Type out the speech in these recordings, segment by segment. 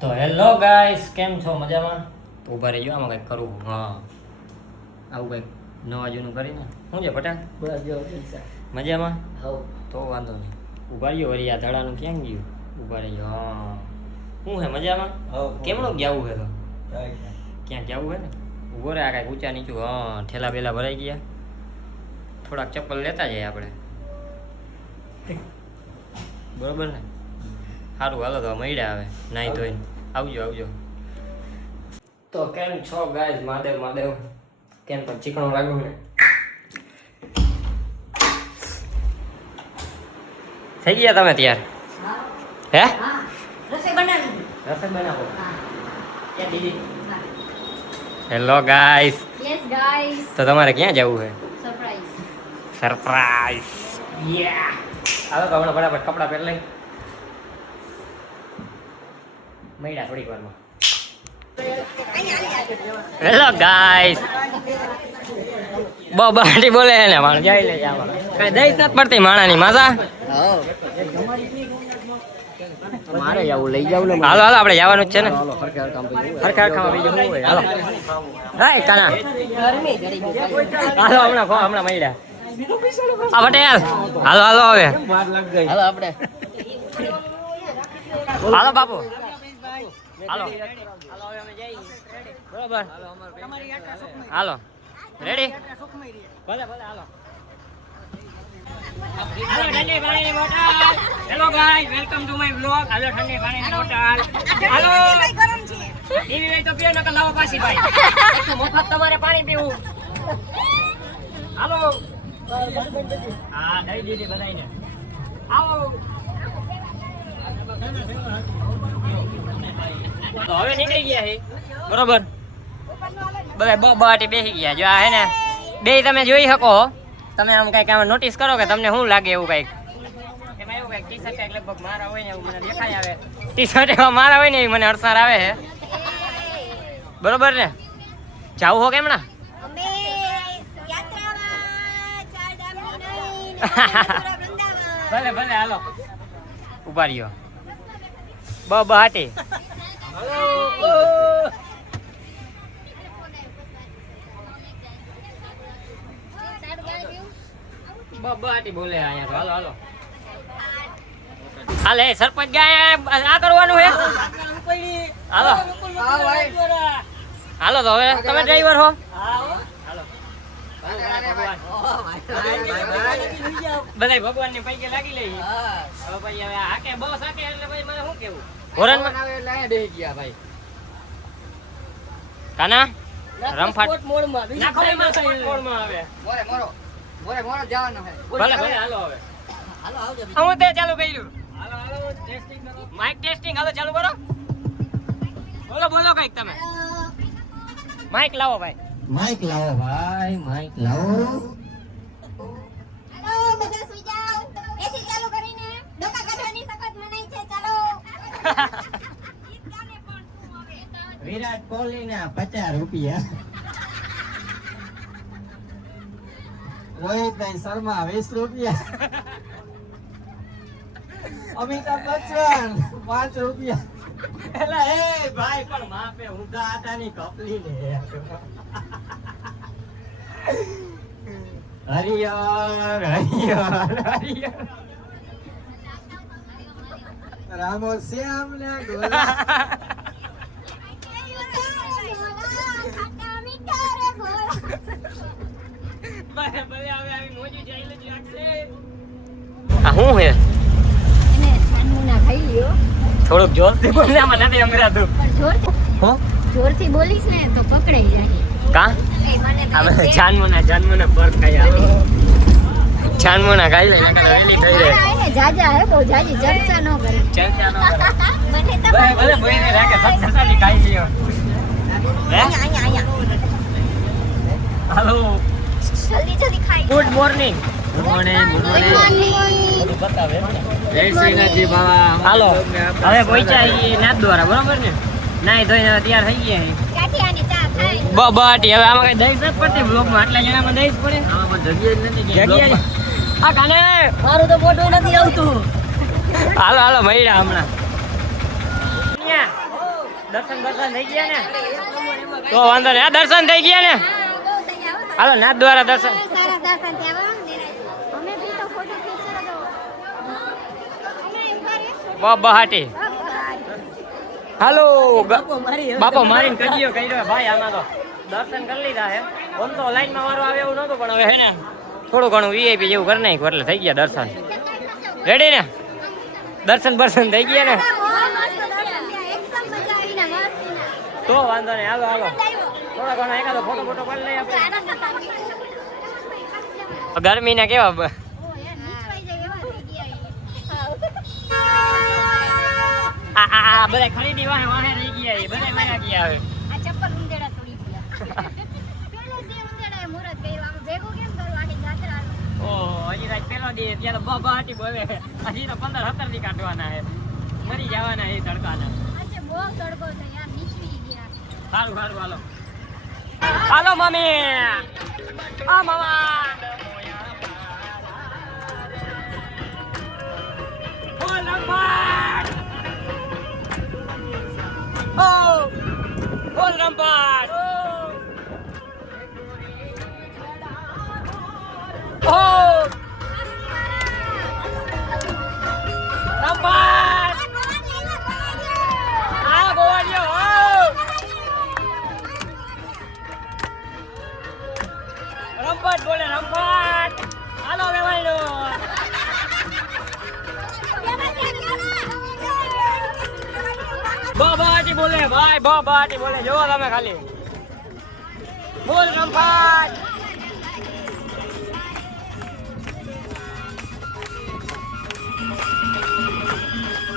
તો hello guys, કેમ છો? મજામાં? તો ઉભા રહી ગયો, આમાં કંઈક કરવું. હા, આવું કંઈક નવા જૂનું કરીને. શું છે પટેલ? મજામાં? તો વાંધો નહીં. ઉભા રહ્યો વળી, આ ધડાનું ક્યાં ગયું? ઉભા રહી ગયો. હા, શું છે મજામાં? કેમનું જવું છે? તો ક્યાં જવું છે ને? ઉભો રહે, આ કાંઈક ઊંચા નીચું. હા, ઠેલા બેલા ભરાઈ ગયા. થોડાક ચપ્પલ લેતા જઈએ આપણે, બરોબર ને? સારું, હાલો તો મળ્યા હવે નાઈ ધોઈને. આવજો આવજો. તો કેમ છો ગાઈસ? મહાદેવ મહાદેવ. કેમ પણ ચીકણું લાગ્યું ને? થઈ ગયા તમે તૈયાર? હે? રસોઈ બનાવો. ક્યાં દીદી? Hello guys. Yes guys. તો તમારે ક્યાં જવું છે? સરપ્રાઈઝ. યા. હાલો તો હમણાં બરાબર કપડાં પહેરી લઈ. મળ્યા થોડીક વારમાં. Hello guys. બાટી બોલે ને માણ જઈ લે આમાં. કઈ દઈશ નથી પડતી માણાની માસા. મારે આવું લઈ જાવ ને. હાલો હાલો આપણે જવાનું જ છે ને. હરખા ખાવા બીજું શું હોય? હાલો. હાય કાના. હાલો હમણાં મળ્યા. આ પટેલ. હાલો હાલો હવે. હાલો આપણે. હાલો બાપુ. હાલો. હાલો હવે અમે જઈએ. બરોબર. હાલો. રેડી? ભલે ભલે હાલો. હાલો ઠંડી પાણીની bottle. Hello guys, welcome to my blog. હાલો ઠંડી પાણીની બોટલ. હાલો. એવી હોય તો પીઓ નકર લાવો પાછી ભાઈ. એકલું મફત તમારે પાણી પીવું. હાલો. હા, દઈ દીધી બધાઈને. આવો. તો હવે નીકળી ગયા છે, બરોબર? બધા બાટી બેસી ગયા. જો આ હે ને બે તમે જોઈ શકો. તમે આમ કઈક આમ નોટિસ કરો કે તમને શું લાગે એવું કઈક. એમાં એવું કઈક ટી શર્ટ કઈક લગભગ મારા હોય ને એવું મને દેખાય આવે. ટી શર્ટ એવા મારા હોય ને એવી મને અડસાર આવે છે, બરોબર ને? જાવું હો કેમણા? ભલે ભલે હાલો. ઉભા રહ્યો. બાટી. બાટી બોલે અહીંયા તો. હાલો હાલો. હાલે સરપંચ ગયા આ કરવાનું હે. હાલો હાલો તો હવે તમે ડ્રાઈવર હો. હાલો. બધા ભગવાન ની પૈકી લાગી લઈ. હવે ભાઈ હવે આકે બસ આકે એટલે ભાઈ મને શું કેવું? હોરન માં આવે એટલે અહીંયા બેહી ગયા ભાઈ. કાના રમફાટ મોડ માં નાખો એમાં મોડ માં આવે. મોરે જવાનો છે. ભલે ભલે હાલો હવે. હાલો આવજો. હું તે ચાલુ કર્યું. હાલો હાલો ટેસ્ટિંગ કરો. માઈક ટેસ્ટિંગ હાલો ચાલુ કરો. બોલો બોલો કઈક તમે. માઈક લાવો ભાઈ. માઈક લાવો ભાઈ, માઈક લાવો. હેલો બધા સુઈ જાઓ. એસી ચાલુ કરીને ડોકા કાઢવાની સખત મનાઈ છે. ચાલો. ગીત ગાને પણ તું હવે. વિરાટ કોહલી ના 50 રૂપિયા. રોહિતભાઈ શર્મા 20 રૂપિયા. અમિતાભ બચ્ચન 5 રૂપિયા. એલા એ ભાઈ પણ માપે ઊંધા આટાની કપલી લે. હરિયર રામો શ્યામ ને ગોલા. ખાટા મીઠા રે ભોળા. ભલે ભલે હવે આવી મોજી ચાલે જ રાખશે. આ શું હે? એને છાનમુના ખાઈ લ્યો. થોડુંક જોરથી બોલ ને, આમાં નથી અંગરાતું. પણ હો જોરથી બોલીશ ને તો પકડાઈ જાય. કા? એ મને તો હવે જાનમોના પર ખાઈ આવો. જાનમોના ખાઈ લે નકર વેલી થઈ જાય. મારા એને જાજા હે, બહુ જાજી ચર્ચા ન કરે. ચર્ચા ન કરે. મને તો ભલે ભલે બોઈને રાખે સત્સસાની ખાઈ લ્યો. હે? અહીંયા હાલો. જલ્દી ખાઈ. Good morning. Good morning. બતાવે જય શ્રીનાથજી બાબા. હાલો હવે પહોંચ્યા નાથ દ્વારા, બરોબર ને? નાઈ ધોઈને તૈયાર થઈ ગયા. ક્યાંથી આની ચા થાય? બાટી હવે આમાં કઈ દઈશ નથી પડતી બ્લોગમાં. આટલા જણામાં દઈશ પડે? આમાં જગ્યા જ નથી. જગ્યા આ કાને મારું તો ફોટો નથી આવતું. હાલો હાલો મળ્યા હમણાં અહીંયા. દર્શન થઈ ગયા ને તો વાંધો નહીં. દર્શન થઈ ગયા ને હાલો નાથ દ્વારા દર્શન. સારા દર્શન થયા અમે બી તો ફોટો ખીચવા દો અમે એકવાર બહાટી હાલો બાપો મારીને કજીયો કર્યો ભાઈ. આમાં તો દર્શન કરી લીધા હે. આમ તો લાઈનમાં વારો આવે એવું નહોતું પણ હવે હે ને થોડું ઘણું વીઆઈપી જેવું કરી નાખ્યું એટલે થઈ ગયા દર્શન. રેડી ને દર્શન થઈ ગયા ને તો વાંધો નહીં. હાલો હાલો થોડા ઘણા એકાદો ફોટો કરી લઈએ આપણે. ગરમીના કેવા બધા ખરીદી વાહે રહી ગયા બધા વાયા ગયા હવે. આ ચપ્પલ ઉંદેડા તોડી ગયા પેલો દી ઉંદેડાએ મુરત કર્યું આમ ભેગું કેમ કરું આખી જાત્રા ઓહ હજી રાત પેલો દી ત્યારે બહાટી બોલે હજી તો 15-17 દી કાઢવાના હે. મરી જવાના એ તડકાના. આજે બહુ તડકો છે યાર નીચવી ગયા સારું હાલો હાલો મમ્મી આ મામા બોલ રંપાટ બોલ રંપાટ રંપાટ આ ગોવાળિયો રંપાટ બોલે રંપાટ હાલો વેવાઈનો બાબાટી બોલે ભાઈ બાબાટી બોલે જોવો તમે ખાલી બોલ રંપાટ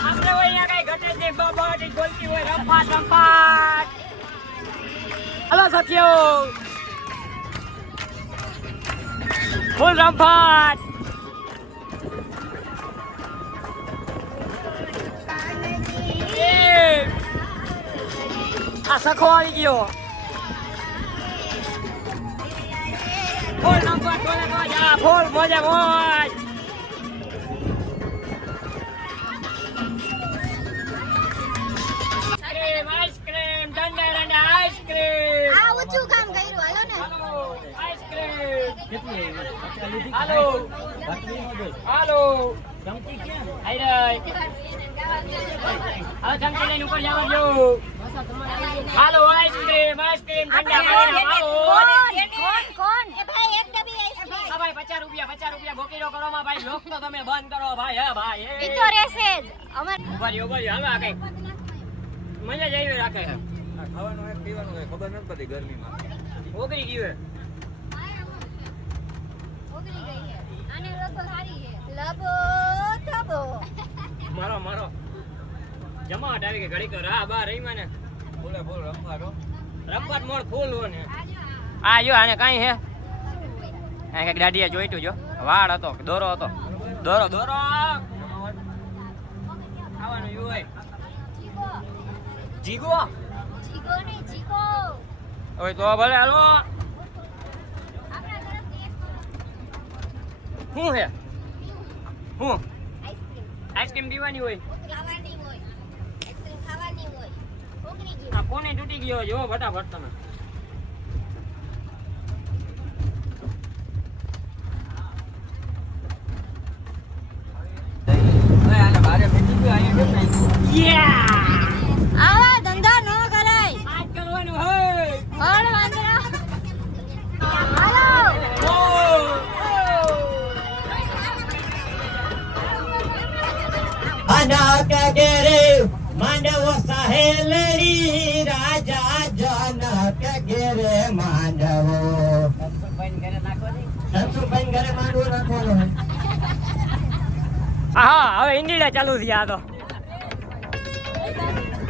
આપણે હોય કઈ ઘટે જ નહીં. બાબાટી બોલતી હોય રંપાટ હાલો સત્યો બોલ રંપાટ આ સખો આવી ગયો બોલ રંપાટ બોલે મોજા બોલ મોજા મોજ આઈસ્ક્રીમ દંડા આઈસ્ક્રીમ આ ઊંચું કામ કર્યું હાલો ને આઈસ્ક્રીમ હાલો હાલો ચમચી ક્યાં આઈ રહી હવે ચમચી લઈને ઉપર જવા દો. હાલો આઈસ્ક્રીમ ઠંડા કોણ એ ભાઈ એક ડબ્બી આઈસ્ક્રીમ હા ભાઈ 50 રૂપિયા ગોકીરો કરો માં ભાઈ. લોક તો તમે બંધ કરો ભાઈ. હે ભાઈ ઈ તો રહેશે જ અમાર ઉભા રહ્યો હાલો આ કઈ મજા જ આવી રાખે છે. ખાવાનું હે પીવાનું હે ખબર નથી પડતી ગરમીમાં. ઓગરી ગયું ઓગળી ગઈ છે આને લબો સારી છે લબો તબો મારો જમાટ આવી ગઈ ઘડી કર આ બાર રહી મને બોલે બોલ રંપાટ રંપાટ મોડ ફૂલ હો ને આ જો આને કાઈ હે આ કઈક દાઢીયા જોઈતું જો વાળ હતો દોરો હતો દોરો ખાવાનું યુ હોય જીગો નહીં જીગો ઓય તો ભલે હાલો આપણા તરફથી શું હે હું આઈસ્ક્રીમ આઈસ્ક્રીમ પીવાની હોય ખાવાની હોય આઈસ્ક્રીમ ખાવાની હોય ઓગળી ગઈ આ કોને તૂટી ગયો જો ફટાફટ તમે આવા ધંધા ન કરાય આજ કરવાનું હે હળ વાંદરા હાલો આના કે ઘેરે માંડવ સહેલડી રાજા જનક ઘેરે માંડવો સંસુભાઈ ઘરે માંડવો રાખવાનો. હા હવે ઇન્ડિયા ચાલુ થયા તો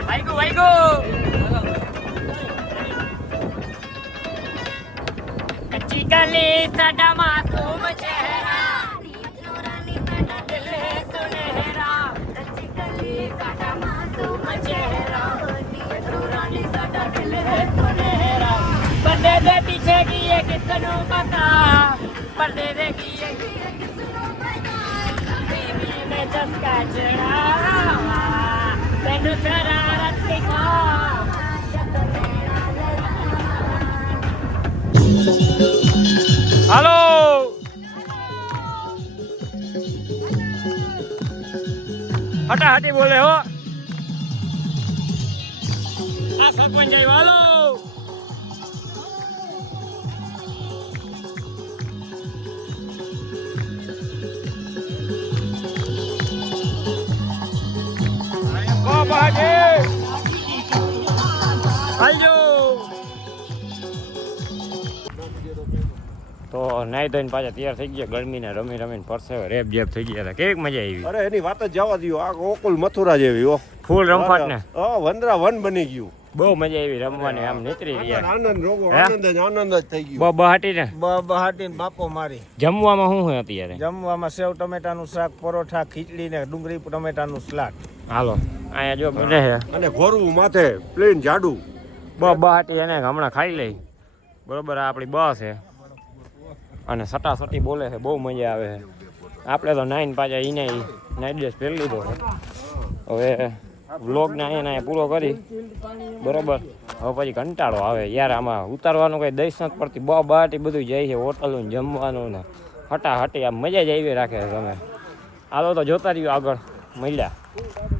વાઈગુ કચ્ચી ગલી સાડા માસૂમ ચહેરા દિલ હે સુનહેરા કચ્ચી ગલી સાડા માસૂમ ચહેરા રાની સાડા દિલ હે સુનહેરા पर्दे दे पीछे की ये किसनु पता पर्दे दे की ये किसनु पता बीबी में ડસકા ચડાવા તને શરારત શીખવા હાલો હટાહટી બોલે હો આ સરપંચ આવ્યો હાલો તો નાઈ ધોઈને પાછા તૈયાર થઈ ગયા ગરમીને રમી રમીને પરસેવે રેપ જેપ થઈ ગયા હતા કેવી મજા આવી અરે એની વાત જ જવા દો આ ગોકુલ મથુરા જેવી હો ફૂલ રમફાટ ને વંદરા વન બની ગયું બહુ મજા આવી રમવાની આમ નીકળી ગયા આનંદ રોગો આનંદ જ થઈ ગયો બહાટી ને બહાટીને બાપો મારી જમવામાં શું હોય અત્યારે જમવામાં સેવ ટમેટાનું શાક પરોઠા ખીચડી ને ડુંગળી ટમેટાનું સલાડ હાલો અહીંયા જો બને છે અને ઘોરવું માથે પ્લેન જાડું બહાટી એને હમણાં ખાઈ લઈ બરોબર આ આપણી બસ છે અને સટાસટી બોલે છે બહુ મજા આવે છે આપણે તો નાઈન પાછા એને નાઇટ ડ્રેસ પહેરી લીધો છે હવે વ્લોગને અહીંયા પૂરો કરી બરોબર હવે પછી કંટાળો આવે યાર આમાં ઉતારવાનું કંઈ દઈશ નથી પડતી બહાટી બધું જાય છે હોટલું જમવાનું ને હટાહટી આમ મજા જ આવી રાખે છે તમે હાલો તો જોતા રહ્યો આગળ મળ્યા